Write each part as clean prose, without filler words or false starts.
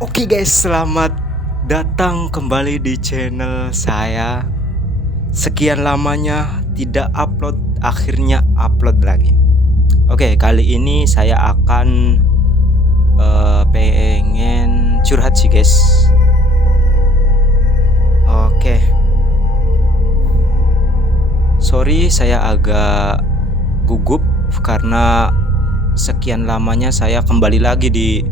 Oke guys, selamat datang kembali di channel saya. Sekian lamanya tidak upload, akhirnya upload lagi. Oke, kali ini saya akan pengen curhat sih guys. Oke, sorry saya agak gugup karena sekian lamanya saya kembali lagi di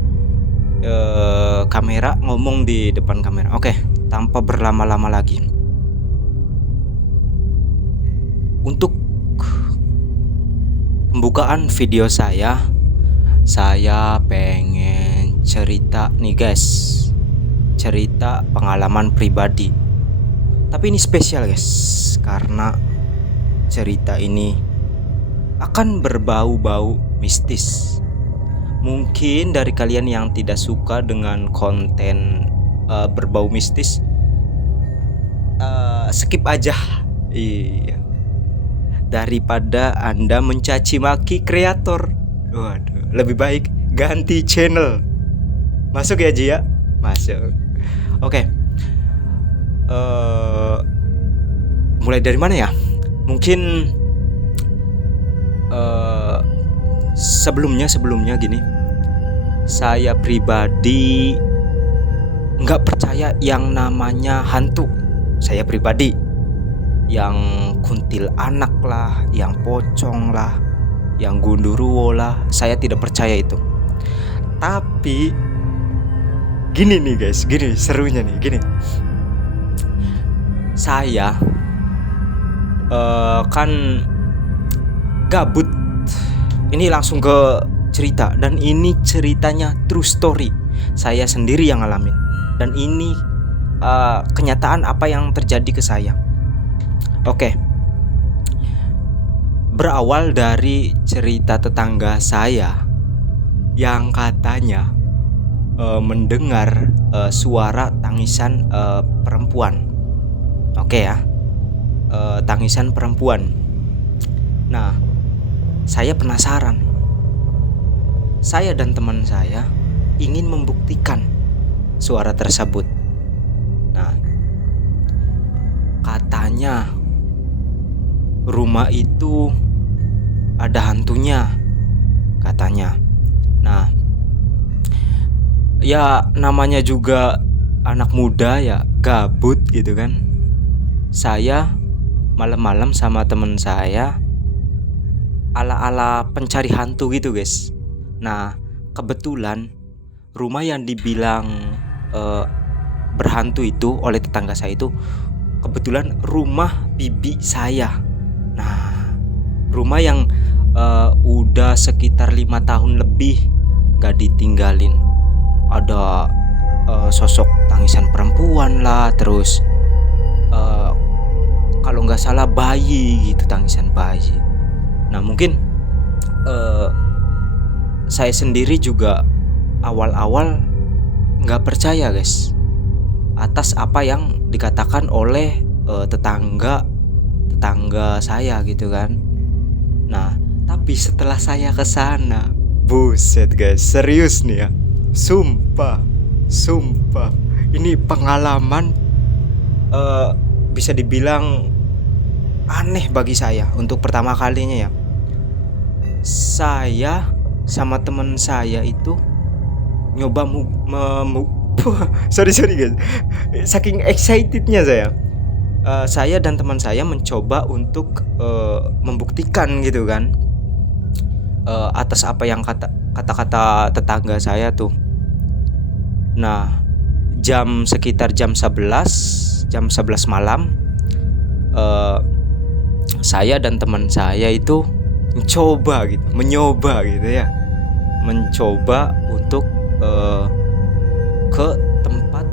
kamera, ngomong di depan kamera. Oke, tanpa berlama-lama lagi. Untuk pembukaan video saya pengen cerita nih guys. Cerita pengalaman pribadi. Tapi ini spesial guys, karena cerita ini akan berbau-bau mistis. Mungkin dari kalian yang tidak suka dengan konten berbau mistis, skip aja. Iya. Daripada Anda mencaci maki kreator, waduh, lebih baik ganti channel. Masuk ya Ji ya? Masuk. Oke. Mulai dari mana ya? Mungkin sebelumnya gini, saya pribadi nggak percaya yang namanya hantu. Saya pribadi yang kuntil anak lah, yang pocong lah, yang gundurwo lah, saya tidak percaya itu. Tapi gini nih guys, gini serunya nih, gini. Saya kan gabut. Ini langsung ke cerita, dan ini ceritanya true story. Saya sendiri yang ngalamin, dan ini kenyataan apa yang terjadi ke saya. Oke. Berawal dari cerita tetangga saya yang katanya mendengar suara tangisan perempuan. Oke ya. Tangisan perempuan. Nah, saya penasaran. Saya dan teman saya ingin membuktikan suara tersebut. Nah, katanya rumah itu ada hantunya, katanya. Nah, ya namanya juga anak muda ya, gabut gitu kan. Saya malam-malam sama teman saya ala-ala pencari hantu gitu guys. Nah, kebetulan rumah yang dibilang berhantu itu oleh tetangga saya itu kebetulan rumah bibi saya. Nah, rumah yang udah sekitar 5 tahun lebih gak ditinggalin. Ada sosok tangisan perempuan lah, terus kalau nggak salah bayi gitu, tangisan bayi. Nah, mungkin saya sendiri juga awal-awal nggak percaya guys atas apa yang dikatakan oleh tetangga saya gitu kan. Nah, tapi setelah saya kesana, buset guys, serius nih ya, sumpah ini pengalaman bisa dibilang aneh bagi saya untuk pertama kalinya ya. Saya sama teman saya itu nyoba sorry guys, saking excitednya saya dan teman saya mencoba untuk membuktikan gitu kan, atas apa yang kata-kata tetangga saya tuh. Nah, sekitar jam 11 malam, saya dan teman saya itu mencoba untuk ke tempat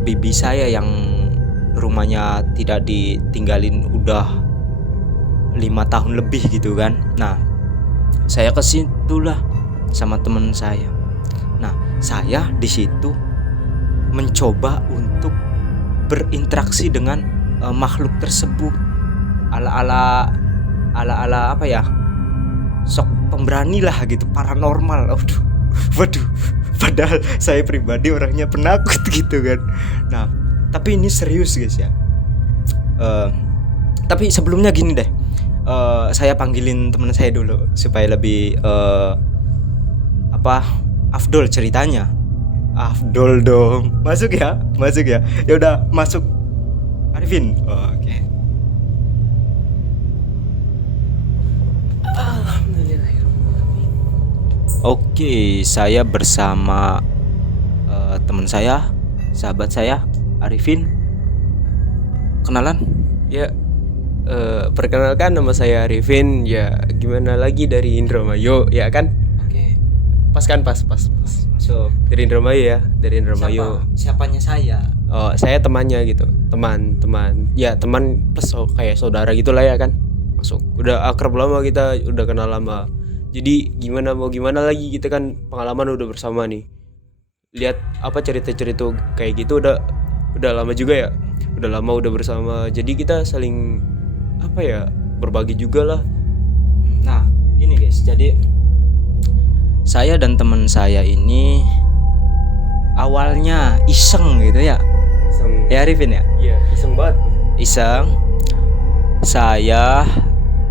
bibi saya yang rumahnya tidak ditinggalin udah 5 tahun lebih gitu kan. Nah, saya ke situlah sama teman saya. Nah, saya di situ mencoba untuk berinteraksi dengan makhluk tersebut ala apa ya, sok pemberani lah gitu, paranormal. Waduh Padahal saya pribadi orangnya penakut gitu kan. Nah, tapi ini serius guys ya. Tapi sebelumnya gini deh, saya panggilin teman saya dulu supaya lebih afdol ceritanya. Afdol dong. Masuk ya. Ya udah masuk. Arifin. Oke. Oke, saya bersama teman saya, sahabat saya, Arifin. Kenalan? Ya, perkenalkan nama saya Arifin. Ya, gimana lagi dari Indramayu, ya kan? Oke. Pas. Masuk. Dari Indramayu ya, dari Indramayu. Siapanya saya? Oh, saya temannya gitu, teman. Ya, teman plus kayak saudara gitulah ya kan. Masuk. Udah akrab lama kita, udah kenal lama. Jadi gimana lagi, kita kan pengalaman udah bersama nih. Lihat apa cerita-cerita kayak gitu udah lama juga ya. Udah lama udah bersama. Jadi kita saling berbagi juga lah. Nah, gini guys. Jadi saya dan teman saya ini awalnya iseng gitu ya. Iseng. Ya Arifin ya? Iya, iseng banget. Iseng. Saya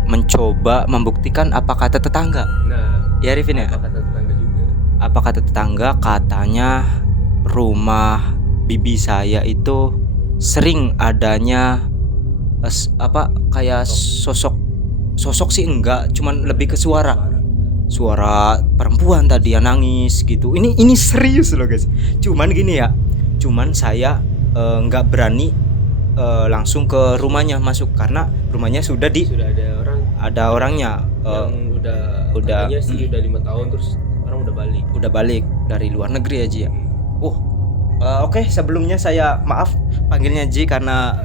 mencoba membuktikan apa kata tetangga. Nah, Ya Arifin ya? apa kata tetangga juga? Apa kata tetangga? Katanya rumah bibi saya itu sering adanya kayak sosok sih enggak, cuman lebih ke suara perempuan tadi yang nangis gitu. Ini serius loh guys. Cuman gini ya, saya nggak berani langsung ke rumahnya masuk karena rumahnya sudah ada orangnya. Yang udah katanya sih udah 5 tahun terus orang udah balik dari luar negeri ya Ji ya. Oke, sebelumnya saya maaf panggilnya Ji karena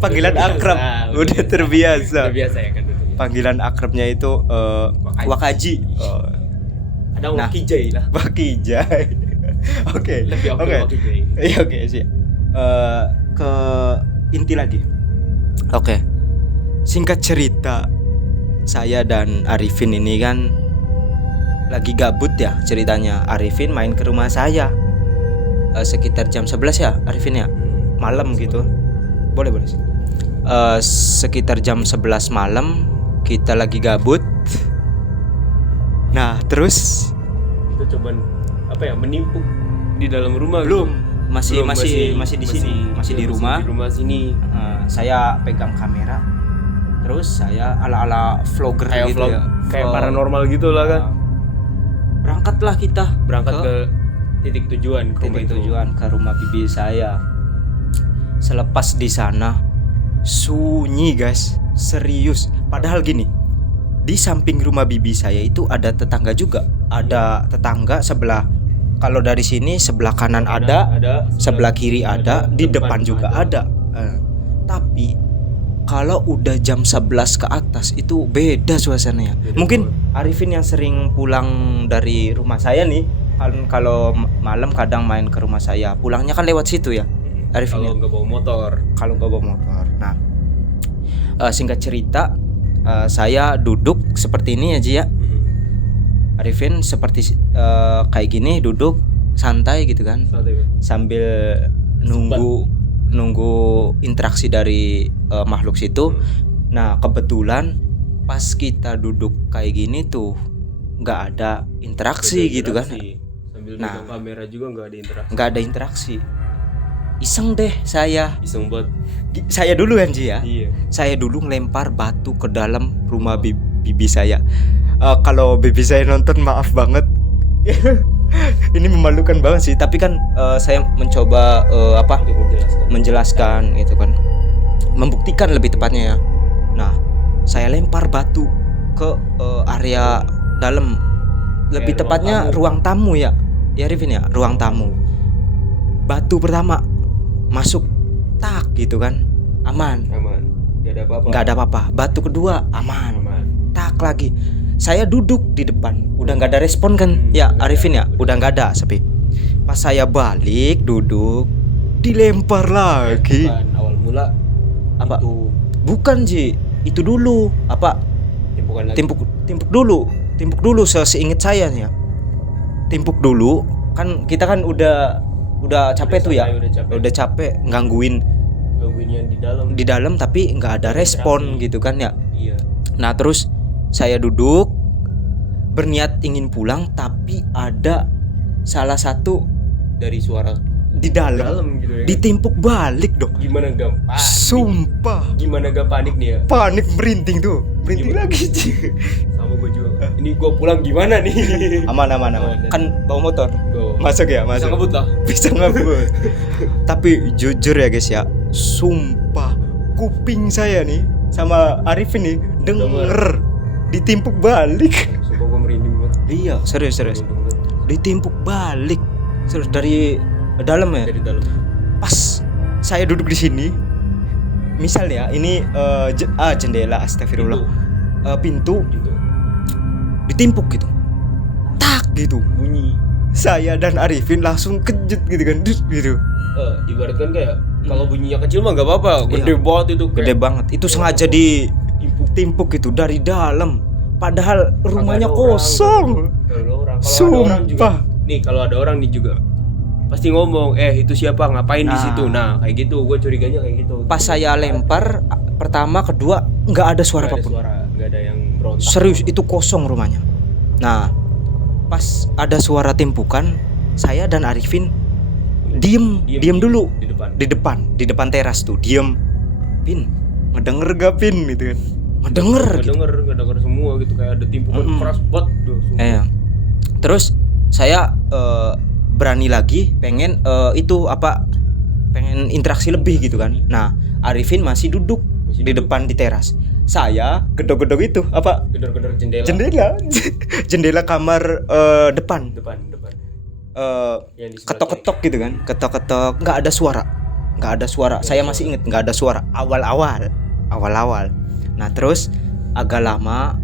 panggilan akrab udah terbiasa. Udah biasa ya kan itu. Panggilan akrabnya itu Wakaji. Ada Wakijai lah. Wakijai. Oke. Lebih oke Wakijai. Iya oke sih. Ke inti lagi. Oke. Singkat cerita, saya dan Arifin ini kan lagi gabut ya ceritanya. Arifin main ke rumah saya sekitar jam 11 ya Arifin ya, malam gitu. Boleh sih. Sekitar jam 11 malam kita lagi gabut. Nah terus kita coba menimpuk di dalam rumah. Belum masih di sini, masih di rumah. Di rumah sini. Saya pegang kamera. Terus saya ala vlogger kayak gitu vlog, ya. Kayak paranormal gitu lah kan. Berangkatlah kita ke titik tujuan ke rumah bibi saya. Selepas di sana sunyi guys, serius. Padahal gini, di samping rumah bibi saya itu ada tetangga juga. Ada tetangga sebelah. Kalau dari sini sebelah kanan ada, sebelah kiri ada, di depan juga ada. Tapi kalau udah jam 11 ke atas itu beda suasananya. Mungkin Arifin yang sering pulang dari rumah saya nih, kalau malam kadang main ke rumah saya, pulangnya kan lewat situ ya Arifin. Kalau nggak bawa motor. Nah, singkat cerita, saya duduk seperti ini aja ya. Arifin seperti kayak gini, duduk santai gitu kan, sambil nunggu interaksi dari makhluk situ. Nah kebetulan pas kita duduk kayak gini tuh nggak ada interaksi gitu kan. Sambil megang kamera juga nggak ada interaksi. Iseng deh saya. Iseng banget. Saya dulu kan Ji ya. Iya. Saya dulu ngelempar batu ke dalam rumah bibi saya. Kalau bibi saya nonton maaf banget. Ini memalukan banget sih. Tapi kan saya mencoba menjelaskan gitu kan, membuktikan lebih tepatnya ya. Nah saya lempar batu ke area dalam, lebih tepatnya ruang tamu ya Arifin ya, ruang tamu. Batu pertama masuk tak gitu kan, aman. Nggak ada apa-apa. Batu kedua aman. Tak lagi. Saya duduk di depan, udah nggak ada respon kan ya Arifin ya, udah nggak ada sepi. Pas saya balik duduk, dilempar lagi. Awal mula apa? Itu bukan Ji, itu dulu apa? Timpukan lagi. Timpuk dulu seingat saya nih ya. Timpuk dulu, kan kita kan udah capek tuh ya, santai, udah capek gangguin yang di dalam tapi nggak ada respon Interaksi. gitu kan ya. Iya. Nah terus saya duduk berniat ingin pulang, tapi ada salah satu Dari suara di dalam gitu ya. ditimpuk balik dong. Gimana gak panik? Sumpah Gimana gak panik nih ya? panik, merinding Gimana? lagi. Sama gue juga. Ini gue pulang gimana nih? aman Aman. kan bawa motor Gua masuk ya, bisa masuk ngebut lah. bisa ngebut. Tapi jujur ya guys ya, sumpah kuping saya nih sama Arifin nih denger ditimpuk balik. Sumpah gue merinding banget. Iya serius Merinding banget. ditimpuk balik terus dari dalam ya. Dari dalam. Pas saya duduk di sini, misal ya ini jendela, astagfirullah, pintu Gitu. ditimpuk gitu, tak gitu. Bunyi. Saya dan Arifin langsung kejut gitu kan, gitu. Ibaratkan kayak kalau bunyinya kecil mah gak apa-apa. Gede Iya. banget itu. Gede banget. Itu sengaja ditimpuk gitu dari dalam. Padahal rumahnya ada orang. kosong. Kalau ada orang juga. Sumpah. Nih kalau ada orang nih juga pasti ngomong, itu siapa, ngapain di Nah. situ. Nah kayak gitu, gue curiganya kayak gitu. Pas saya lempar pertama, kedua nggak ada suara apapun. Nggak ada yang berontak. Serius itu kosong rumahnya. Nah, pas ada suara timpukan, saya dan Arifin diem dulu di depan teras tuh, diem. Pin, ngedenger gak Pin gitu kan? Ngedenger gitu. Ngedenger semua gitu, kayak ada timpukan keras banget tuh. Terus saya berani lagi pengen pengen interaksi lebih gitu kan. Nah, Arifin masih duduk di depan di teras. Saya gedor-gedor itu Gedor-gedor jendela. jendela kamar depan. Depan. Yang di sebelah Ketok-ketok gitu kan, ketok-ketok, nggak ada suara. Saya masih inget nggak ada suara awal-awal. Nah terus agak lama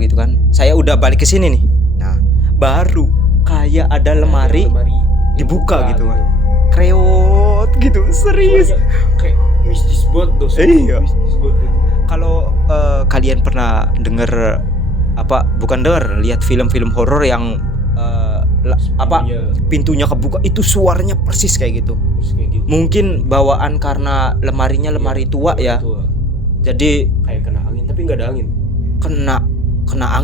gitu kan, saya udah balik ke sini nih. Nah baru kayak ada lemari dibuka gitu kan, kreot gitu, serius. Suaranya kayak mistis banget tuh. Iya. Mistis banget. Kalau kalian pernah lihat film-film horor yang pintunya kebuka, itu suaranya persis kayak gitu. Terus kayak gitu. Mungkin bawaan karena lemarinya lemari tua ya. Tua. Jadi Kayak kena angin tapi nggak ada angin.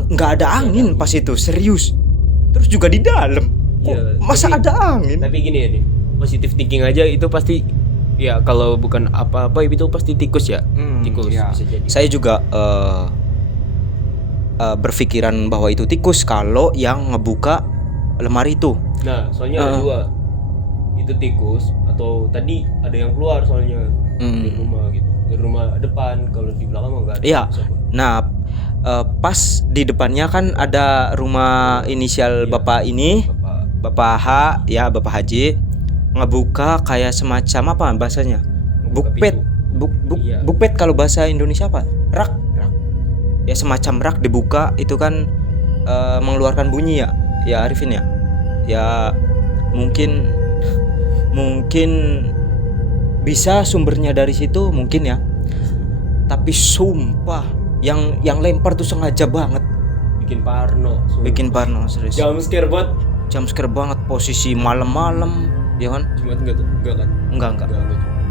nggak ada angin pas itu, serius. Terus juga di dalam. Kok Iya, masa tapi- ada angin? Tapi gini ya nih, positive thinking aja itu pasti ya, kalau bukan apa-apa itu pasti tikus ya. Tikus iya. bisa jadi. Saya juga berpikiran bahwa itu tikus kalau yang ngebuka lemari itu. Nah, soalnya ada dua. Itu tikus atau tadi ada yang keluar soalnya dari rumah gitu. Dari rumah depan, kalau di belakang mah enggak ada. Iya. siapa. Nah, pas di depannya kan ada rumah inisial Iya. Bapak ini, Bapak H ya, Bapak Haji, ngebuka kayak semacam apa bahasanya? Ngebuka Bukpet. pintu. Iya. Bukpet kalau bahasa Indonesia apa? Rak. Ya semacam rak dibuka itu kan mengeluarkan bunyi ya. Ya Arifin ya. Ya mungkin bisa sumbernya dari situ mungkin ya. Tapi sumpah yang lempar tuh sengaja banget. Bikin parno. Bikin parno serius. Jam scare banget. Jam scare banget, posisi malam-malam ya kan? Jumat enggak tuh? Enggak kan?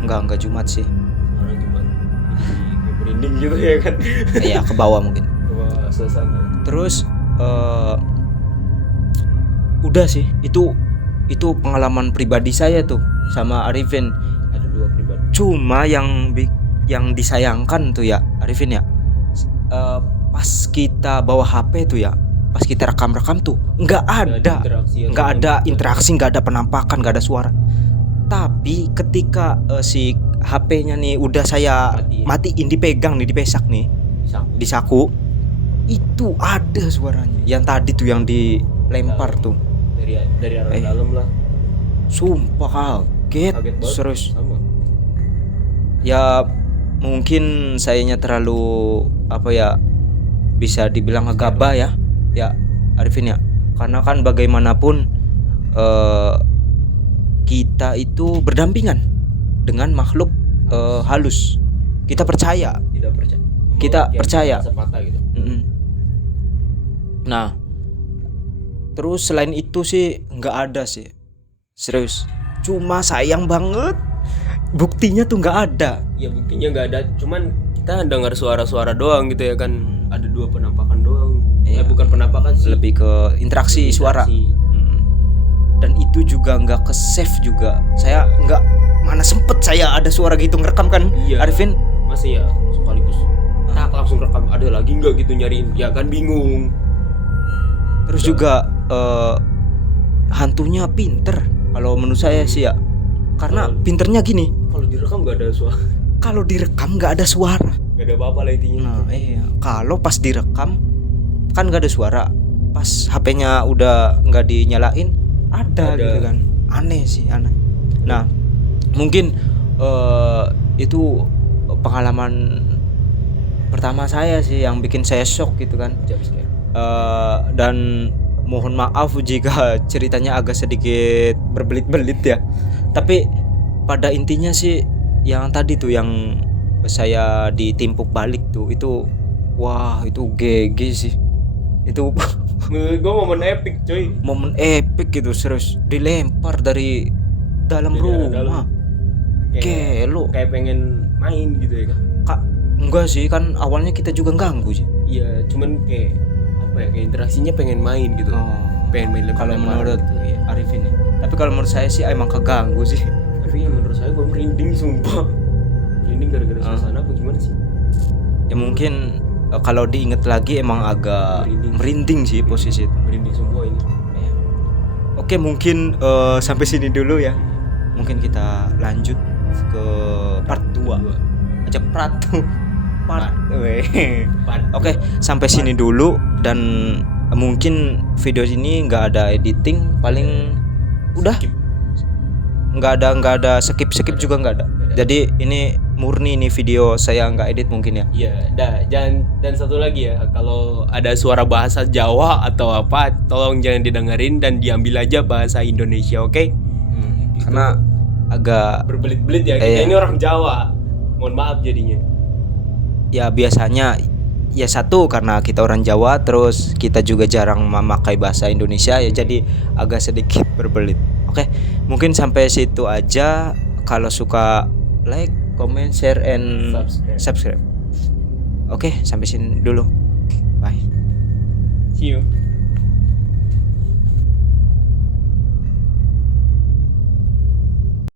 Enggak Jumat sih. Orang Jumat. Jadi merinding gitu ya kan. Iya, ke bawah mungkin. Bawa suasana. Terus udah sih, itu pengalaman pribadi saya tuh sama Arifin. Ada dua pribadi. Cuma yang disayangkan tuh ya Arifin ya, pas kita bawa HP tuh ya, pas kita rekam tuh nggak ada interaksi, nggak ada penampakan, nggak ada suara. Tapi ketika si HP-nya nih udah saya matiin, dipegang nih, dipesak nih di saku, itu ada suaranya. Yang tadi tuh yang dilempar tuh. Dari arah dalam lah. Sumpah kaget Kaget banget. serius. Sama. Ya mungkin sayanya terlalu bisa dibilang ngegabah ya Arifin ya, karena kan bagaimanapun kita itu berdampingan dengan makhluk halus. Kita percaya. Kita percaya. percaya. Sepatah gitu. Nah Terus selain itu sih nggak ada sih, serius. Cuma sayang banget buktinya tuh nggak ada. Ya buktinya nggak ada, cuman kita dengar suara-suara doang gitu ya kan. Ada 2 penampakan doang. Iya. Bukan penampakan sih, Lebih ke interaksi suara. Mm. Dan itu juga nggak ke save juga. Saya nggak, mana sempet saya ada suara gitu ngerekam kan, Iya. Arifin. Masih ya sekaligus tak langsung rekam, ada lagi nggak gitu nyariin, ya kan bingung. Terus juga hantunya pinter kalau menurut saya sih ya. Karena pinternya gini, Kalau direkam nggak ada suara, kalau direkam nggak ada suara. nggak ada apa-apa lah intinya. Nah iya, kalau pas direkam kan nggak ada suara, pas HP-nya udah nggak dinyalain ada gitu kan. Aneh sih, aneh. Nah mungkin itu pengalaman pertama saya sih yang bikin saya shock gitu kan. Dan mohon maaf jika ceritanya agak sedikit berbelit-belit ya, tapi pada intinya sih yang tadi tuh yang saya ditimpuk balik tuh, itu wah itu GG sih. Itu Menurut gue momen epic coy. momen epic gitu, serius. Dilempar dari dalam Dari rumah dalam. gelo. Kayak pengen main gitu ya kan. Kak, enggak sih, kan awalnya kita juga ganggu sih. Iya, cuman kayak apa ya, kayak interaksinya pengen main gitu. Pengen main Kalau lempar-lemparan menurut gitu, ya. Arif ini, tapi kalau menurut saya sih emang keganggu sih. Tapi ya menurut saya gue merinding sumpah. Merinding gara-gara suasana apa gimana sih? Ya mungkin kalau diinget lagi emang agak merinding sih posisi itu. Merinding semua ini. Ya. Oke, mungkin sampai sini dulu ya. Mungkin kita lanjut ke part 2 aja, part. Oke, sampai sini dulu. Dan mungkin video ini nggak ada editing, paling udah nggak ada skip juga nggak ada. Jadi ini murni nih video saya, nggak edit mungkin ya. Iya, dan satu lagi ya, kalau ada suara bahasa Jawa atau apa, tolong jangan didengerin dan diambil aja bahasa Indonesia, oke? Karena agak Berbelit-belit ya, kita ini orang Jawa. Mohon maaf jadinya. ya biasanya ya satu karena kita orang Jawa, terus kita juga jarang memakai bahasa Indonesia ya, jadi agak sedikit berbelit. Oke, mungkin sampai situ aja. Kalau suka like, comment, share, and subscribe. Oke, sampai sini dulu. Bye. See you.